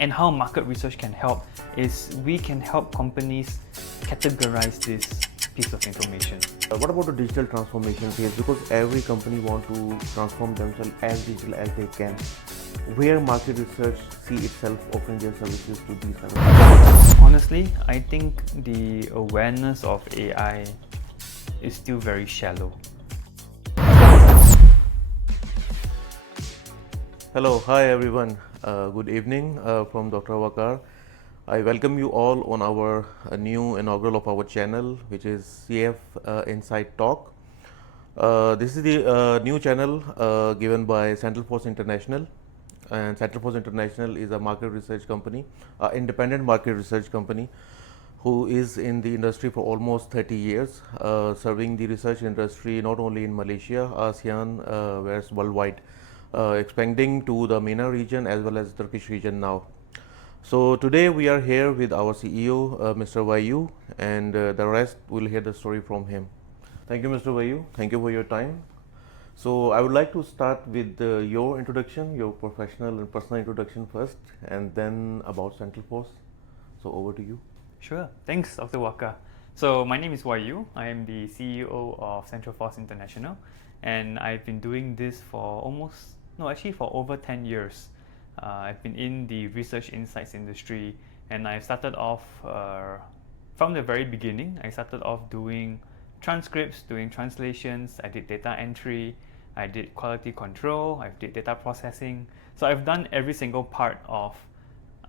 And how market research can help is we can help companies categorize this piece of information. What about the digital transformation phase? Because every company wants to transform themselves as digital as they can. Where market research see itself offering their services to these companies? Honestly, I think the awareness of AI is still very shallow. Hello, hi everyone. Good evening from Dr. Wakar. I welcome you all on our new inaugural of our channel, which is CF Insight Talk. This is the new channel given by Centralforce International, and Centralforce International is a market research company, independent market research company, who is in the industry for almost 30 years, serving the research industry not only in Malaysia, ASEAN, whereas worldwide, expanding to the MENA region as well as the Turkish region now. So today we are here with our CEO, Mr. Vayu, and the rest will hear the story from him. Thank you, Mr. Vayu. Thank you for your time. So I would like to start with your introduction, your professional and personal introduction first, and then about Centralforce. So over to you. Sure. Thanks, Dr. Waka. So my name is Vayu. I am the CEO of Centralforce International, and I've been doing this for for over 10 years. I've been in the research insights industry, and I started off from the very beginning. I started off doing transcripts, doing translations. I did data entry, I did quality control, I did data processing. So I've done every single part of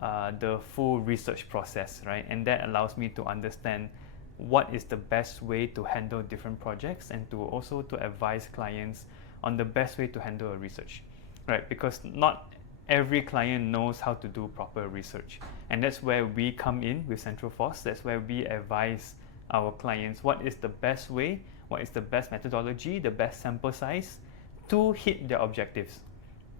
the full research process, right? And that allows me to understand what is the best way to handle different projects, and to also to advise clients on the best way to handle a research, right? Because not every client knows how to do proper research, and that's where we come in with Centralforce. That's where we advise our clients what is the best way, what is the best methodology, the best sample size to hit their objectives.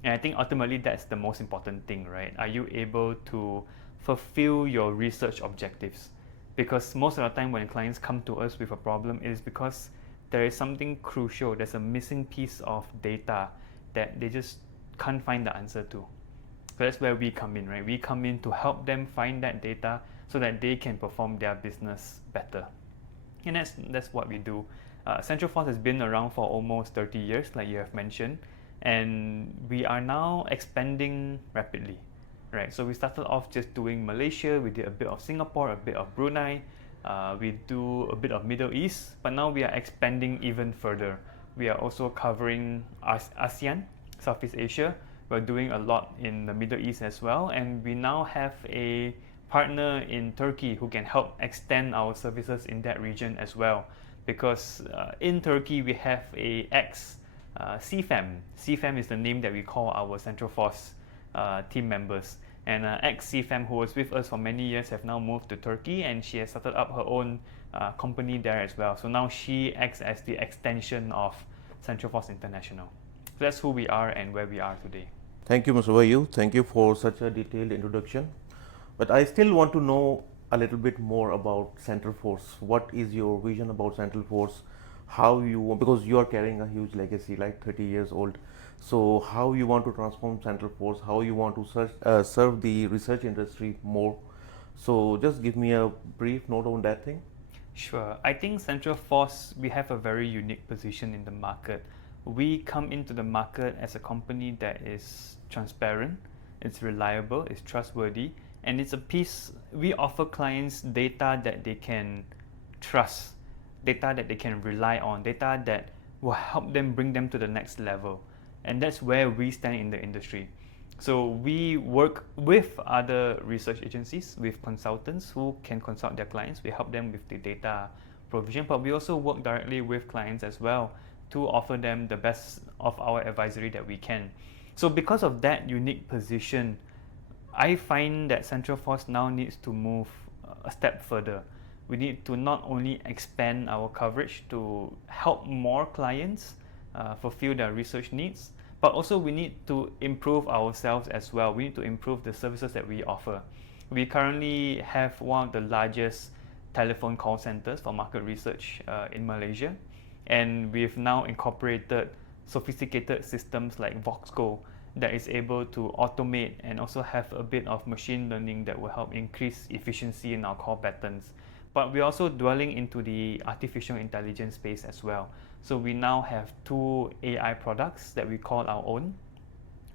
And I think ultimately that's the most important thing, right? Are you able to fulfill your research objectives? Because most of the time when clients come to us with a problem, it is because there is something crucial, there's a missing piece of data that they just can't find the answer to. So that's where we come in, right? We come in to help them find that data so that they can perform their business better. And that's what we do. Centralforce has been around for almost 30 years, like you have mentioned, and we are now expanding rapidly, right? So we started off just doing Malaysia, we did a bit of Singapore, a bit of Brunei, we do a bit of Middle East, but now we are expanding even further. We are also covering ASEAN, Southeast Asia. We're doing a lot in the Middle East as well, and we now have a partner in Turkey who can help extend our services in that region as well. Because in Turkey we have a ex-CFAM. CFAM is the name that we call our Centralforce team members. And ex-CFAM, who was with us for many years, have now moved to Turkey, and she has started up her own company there as well. So now she acts as the extension of Centralforce International. So that's who we are and where we are today. Thank you, Mr. Vayu. Thank you for such a detailed introduction. But I still want to know a little bit more about Centralforce. What is your vision about Centralforce? Because you are carrying a huge legacy, like 30 years old. So how you want to transform Centralforce? How you want to serve the research industry more? So just give me a brief note on that thing. Sure. I think Centralforce, we have a very unique position in the market. We come into the market as a company that is transparent, it's reliable, it's trustworthy, and it's a piece, we offer clients data that they can trust, data that they can rely on, data that will help them bring them to the next level. And that's where we stand in the industry. So we work with other research agencies, with consultants who can consult their clients. We help them with the data provision, but we also work directly with clients as well to offer them the best of our advisory that we can. So because of that unique position, I find that Centralforce now needs to move a step further. We need to not only expand our coverage to help more clients fulfill their research needs, but also we need to improve ourselves as well. We need to improve the services that we offer. We currently have one of the largest telephone call centers for market research in Malaysia, and we've now incorporated sophisticated systems like Voxgo that is able to automate and also have a bit of machine learning that will help increase efficiency in our call patterns. But we're also dwelling into the artificial intelligence space as well. So we now have two AI products that we call our own.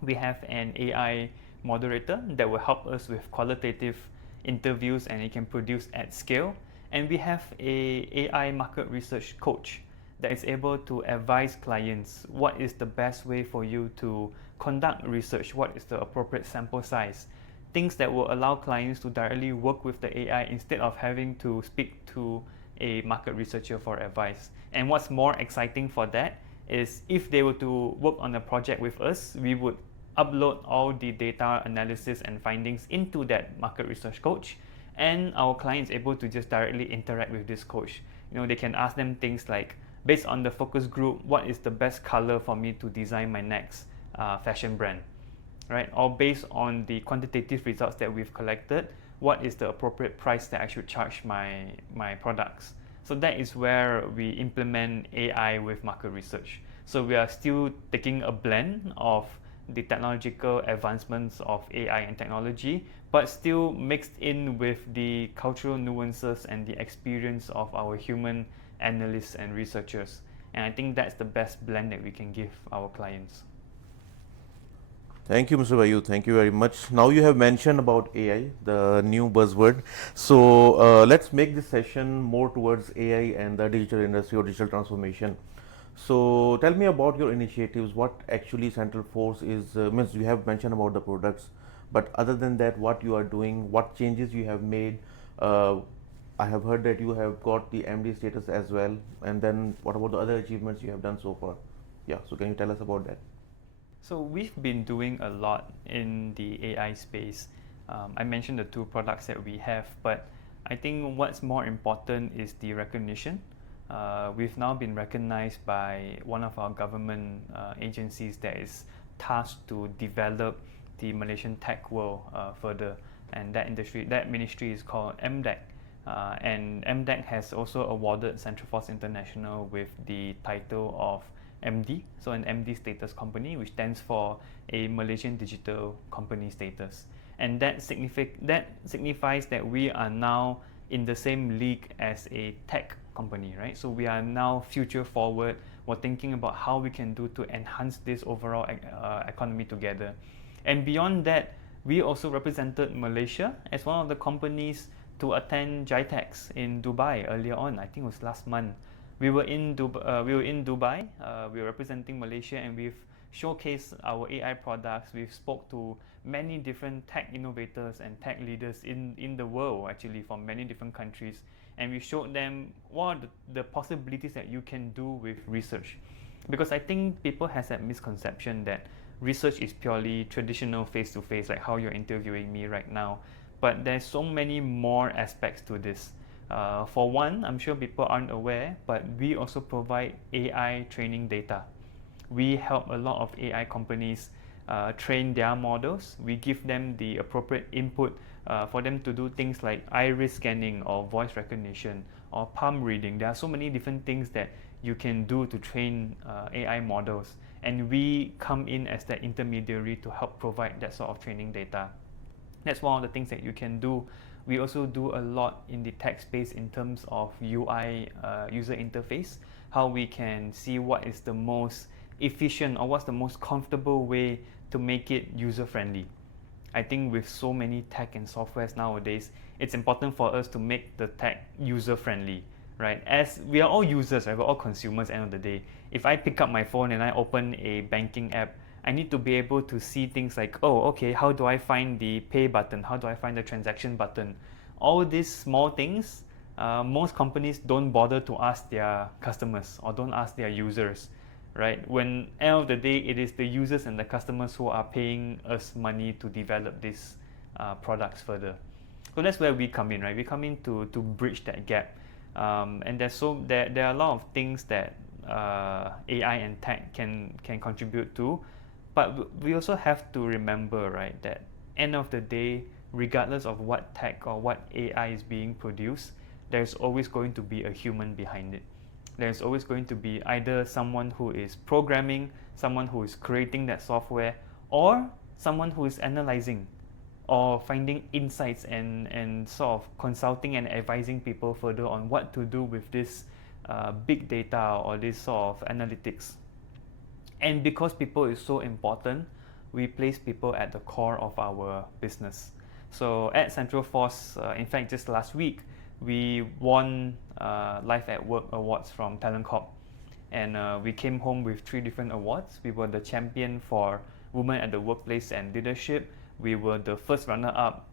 We have an AI moderator that will help us with qualitative interviews and it can produce at scale. And we have a AI market research coach that is able to advise clients what is the best way for you to conduct research, what is the appropriate sample size, things that will allow clients to directly work with the AI instead of having to speak to a market researcher for advice. And what's more exciting for that is if they were to work on a project with us, we would upload all the data analysis and findings into that market research coach, and our client is able to just directly interact with this coach. They can ask them things like, based on the focus group, what is the best color for me to design my next fashion brand, right? Or based on the quantitative results that we've collected, what is the appropriate price that I should charge my products? So that is where we implement AI with market research. So we are still taking a blend of the technological advancements of AI and technology, but still mixed in with the cultural nuances and the experience of our human analysts and researchers. And I think that's the best blend that we can give our clients. Thank you, Mr. Vayu. Thank you very much. Now you have mentioned about AI, the new buzzword. So let's make this session more towards AI and the digital industry or digital transformation. So tell me about your initiatives. What actually Central Force is, means you have mentioned about the products, but other than that, what you are doing, what changes you have made. I have heard that you have got the MD status as well. And then what about the other achievements you have done so far? Yeah, so can you tell us about that? So we've been doing a lot in the AI space. I mentioned the two products that we have, but I think what's more important is the recognition. We've now been recognized by one of our government agencies that is tasked to develop the Malaysian tech world further, and that ministry is called MDEC. And MDEC has also awarded Central Force International with the title of MD, so an MD status company, which stands for a Malaysian digital company status. And that signifies that we are now in the same league as a tech company, right? So we are now future forward. We're thinking about how we can do to enhance this overall economy together. And beyond that, we also represented Malaysia as one of the companies to attend GITEX in Dubai earlier on. I think it was last month. We were in Dubai. We were representing Malaysia, and we've showcased our AI products. We've spoke to many different tech innovators and tech leaders in the world, actually, from many different countries. And we showed them what are the possibilities that you can do with research. Because I think people has that misconception that research is purely traditional face-to-face, like how you're interviewing me right now. But there's so many more aspects to this. For one, I'm sure people aren't aware, but we also provide AI training data. We help a lot of AI companies train their models. We give them the appropriate input for them to do things like iris scanning or voice recognition or palm reading. There are so many different things that you can do to train AI models, and we come in as that intermediary to help provide that sort of training data. That's one of the things that you can do. We also do a lot in the tech space in terms of UI, user interface, how we can see what is the most efficient or what's the most comfortable way to make it user-friendly. I think with so many tech and softwares nowadays, it's important for us to make the tech user-friendly, right? As we are all users, right? We're all consumers at the end of the day. If I pick up my phone and I open a banking app, I need to be able to see things like, oh, okay, how do I find the pay button? How do I find the transaction button? All these small things, most companies don't bother to ask their customers or don't ask their users, right? When end of the day, it is the users and the customers who are paying us money to develop these products further. So that's where we come in, right? We come in to bridge that gap. And there are a lot of things that AI and tech can contribute to. But we also have to remember, right, that end of the day, regardless of what tech or what AI is being produced, there's always going to be a human behind it. There's always going to be either someone who is programming, someone who is creating that software, or someone who is analyzing or finding insights and sort of consulting and advising people further on what to do with this big data or this sort of analytics. And because people is so important, we place people at the core of our business. So at Central Force, in fact, just last week, we won Life at Work awards from Talent Corp. And we came home with 3 different awards. We were the champion for Women at the Workplace and Leadership. We were the first runner-up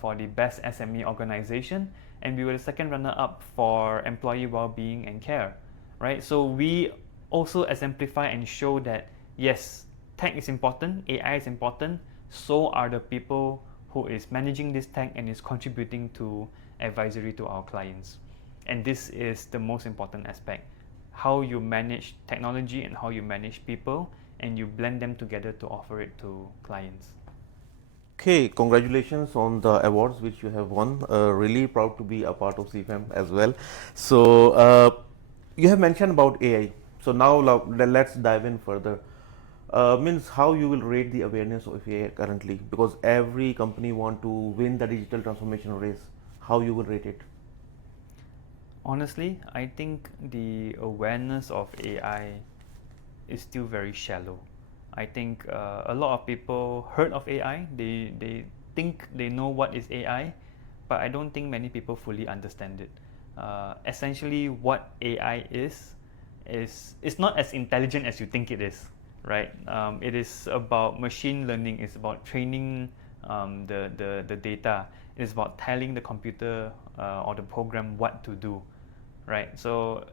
for the Best SME Organization. And we were the second runner-up for Employee Wellbeing and Care. Right? So we also exemplify and show that yes, tech is important, AI is important, so are the people who is managing this tech and is contributing to advisory to our clients. And this is the most important aspect. How you manage technology and how you manage people, and you blend them together to offer it to clients. Okay, congratulations on the awards which you have won. Really proud to be a part of CFM as well. So you have mentioned about AI. So now let's dive in further. Means how you will rate the awareness of AI currently, because every company want to win the digital transformation race. How you will rate it? Honestly, I think the awareness of AI is still very shallow. I think a lot of people heard of AI, they think they know what is AI, but I don't think many people fully understand it. Essentially, what AI is it's not as intelligent as you think it is, right? It is about machine learning, it's about training the data, it's about telling the computer or the program what to do, right? So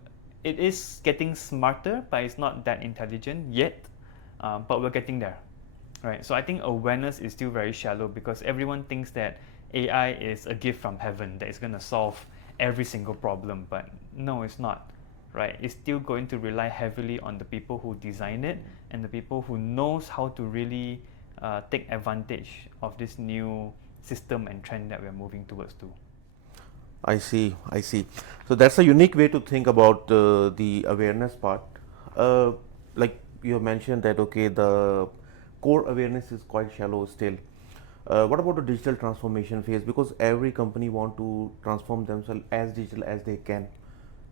it is getting smarter, but it's not that intelligent yet, but we're getting there, right? So I think awareness is still very shallow because everyone thinks that AI is a gift from heaven that is going to solve every single problem, but no, it's not, right? It's still going to rely heavily on the people who design it and the people who knows how to really take advantage of this new system and trend that we're moving towards to. I see, I see. So that's a unique way to think about the awareness part. Like you have mentioned that okay, the core awareness is quite shallow still. What about the digital transformation phase? Because every company want to transform themselves as digital as they can.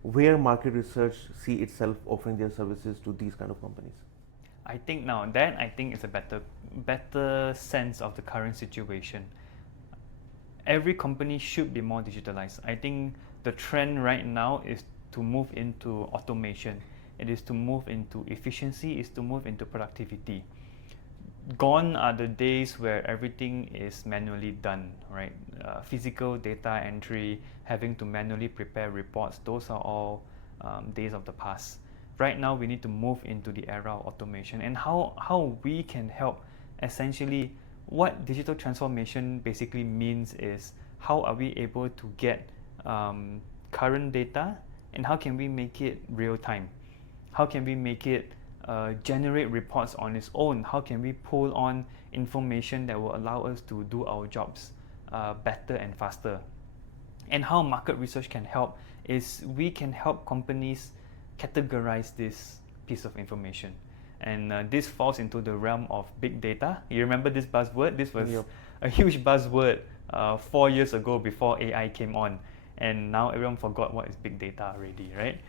Where market research see itself offering their services to these kind of companies? I think now that I think it's a better sense of the current situation. Every company should be more digitalized. I think the trend right now is to move into automation. It is to move into efficiency, is to move into productivity. Gone are the days where everything is manually done, right? Physical data entry, having to manually prepare reports, those are all days of the past. Right now, we need to move into the era of automation, and how we can help. Essentially, what digital transformation basically means is how are we able to get current data, and how can we make it real time? How can we make it generate reports on its own? How can we pull on information that will allow us to do our jobs better and faster? And how market research can help is we can help companies categorize this piece of information. And this falls into the realm of big data. You remember this buzzword? This was Yep. a huge buzzword 4 years ago before AI came on. And now everyone forgot what is big data already, right?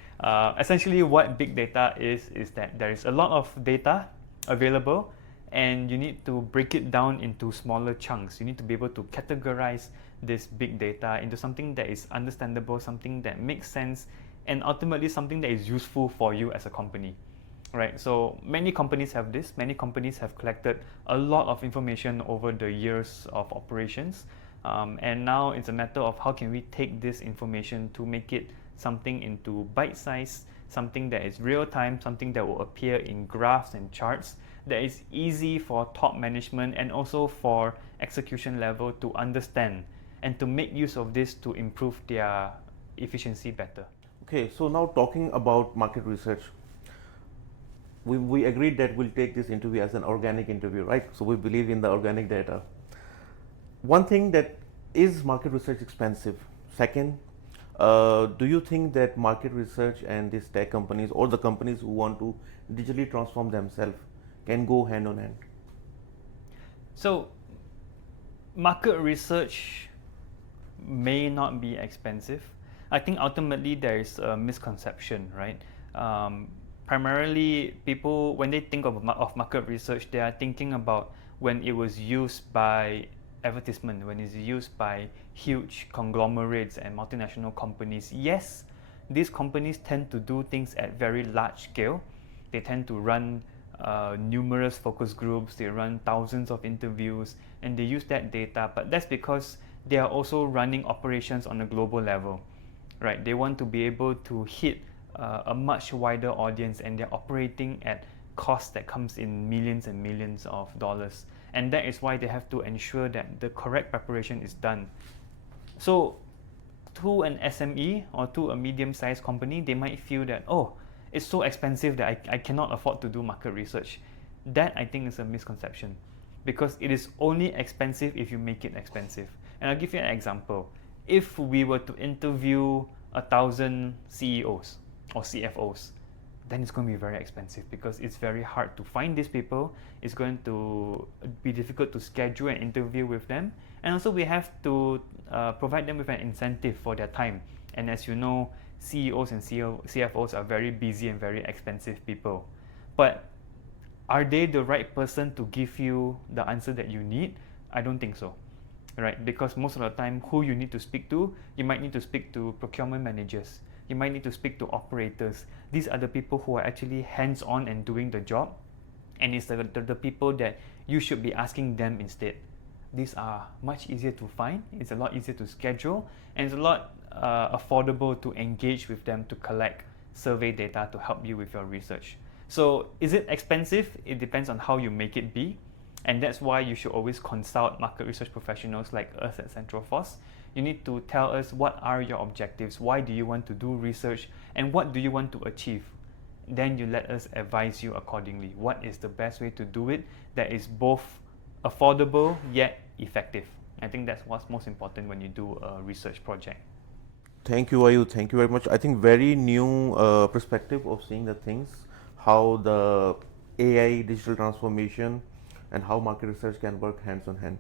Essentially, what big data is that there is a lot of data available, and you need to break it down into smaller chunks. You need to be able to categorize this big data into something that is understandable, something that makes sense, and ultimately something that is useful for you as a company, right? So many companies have this. Many companies have collected a lot of information over the years of operations, and now it's a matter of how can we take this information to make it something into bite size, something that is real time, something that will appear in graphs and charts, that is easy for top management and also for execution level to understand and to make use of this to improve their efficiency better. Okay, so now talking about market research, we agreed that we'll take this interview as an organic interview, right? So we believe in the organic data. One thing, that is market research expensive? Second, do you think that market research and these tech companies or the companies who want to digitally transform themselves can go hand on hand? So market research may not be expensive. I think ultimately there is a misconception, right? Primarily, people, when they think of market research, they are thinking about when it was used by advertisement, when it's used by huge conglomerates and multinational companies. Yes, these companies tend to do things at very large scale. They tend to run numerous focus groups, they run thousands of interviews, and they use that data. But that's because they are also running operations on a global level, right? They want to be able to hit a much wider audience, and they're operating at cost that comes in millions and millions of dollars. And that is why they have to ensure that the correct preparation is done. So to an SME or to a medium-sized company, they might feel that, oh, it's so expensive that I cannot afford to do market research. That, I think, is a misconception, because it is only expensive if you make it expensive. And I'll give you an example. If we were to interview 1,000 CEOs or CFOs, then it's going to be very expensive, because it's very hard to find these people. It's going to be difficult to schedule an interview with them. And also we have to provide them with an incentive for their time. And as you know, CEOs and CFOs are very busy and very expensive people. But are they the right person to give you the answer that you need? I don't think so, right? Because most of the time, who you need to speak to, you might need to speak to procurement managers. You might need to speak to operators. These are the people who are actually hands-on and doing the job. And it's the people that you should be asking them instead. These are much easier to find, it's a lot easier to schedule, and it's a lot affordable to engage with them to collect survey data to help you with your research. So is it expensive? It depends on how you make it be. And that's why you should always consult market research professionals like us at CentralForce. You need to tell us what are your objectives, why do you want to do research, and what do you want to achieve. Then you let us advise you accordingly. What is the best way to do it that is both affordable yet effective? I think that's what's most important when you do a research project. Thank you, Ayu. Thank you very much. I think very new perspective of seeing the things, how the AI digital transformation and how market research can work hands on hand,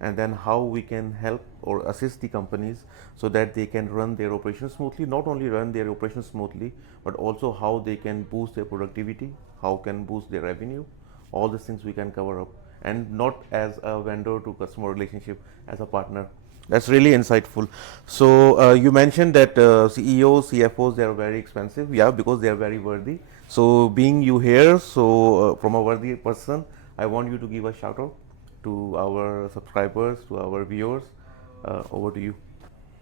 and then how we can help or assist the companies so that they can run their operations smoothly. Not only run their operations smoothly, but also how they can boost their productivity, how can boost their revenue. All these things we can cover up, and not as a vendor to customer relationship, as a partner. That's really insightful. So you mentioned that CEOs, CFOs, they are very expensive. Yeah, because they are very worthy. So being you here, so from a worthy person, I want you to give a shout out to our subscribers, to our viewers. Over to you.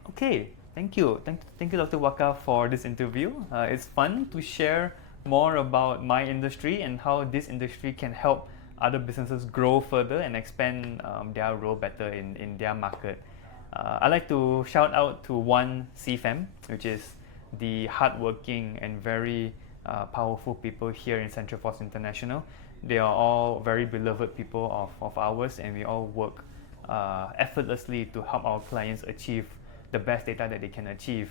Okay, thank you. Thank you, Dr. Waka, for this interview. It's fun to share more about my industry and how this industry can help other businesses grow further and expand their role better in their market. I'd like to shout out to one CFAM, which is the hardworking and very powerful people here in CentralForce International. They are all very beloved people of ours, and we all work effortlessly to help our clients achieve the best data that they can achieve.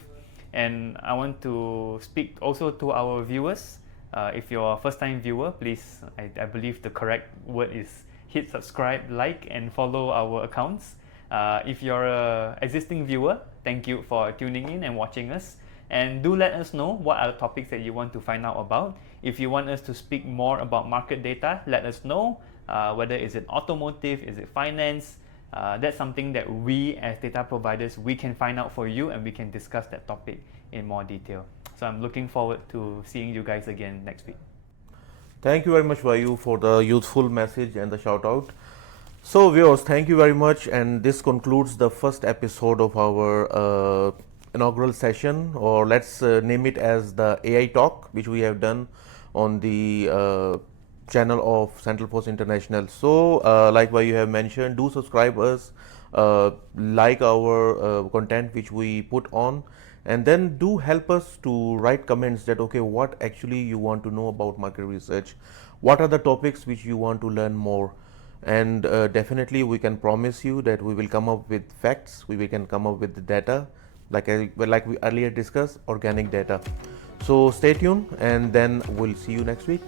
And I want to speak also to our viewers. If you're a first-time viewer, please, I believe the correct word is hit subscribe, like, and follow our accounts. If you're an existing viewer, thank you for tuning in and watching us. And do let us know what are the topics that you want to find out about. If you want us to speak more about market data, let us know. Whether is it automotive, is it finance? That's something that we as data providers, we can find out for you, and we can discuss that topic in more detail. So I'm looking forward to seeing you guys again next week. Thank you very much, Vayu, for the youthful message and the shout out. So viewers, thank you very much, and this concludes the first episode of our inaugural session, or let's name it as the AI talk, which we have done on the channel of CentralForce International. So like what you have mentioned, do subscribe us, like our content which we put on, and then do help us to write comments that okay, what actually you want to know about market research, what are the topics which you want to learn more. And definitely we can promise you that we will come up with facts, we can come up with the data, like we earlier discussed, organic data. So stay tuned, and then we'll see you next week.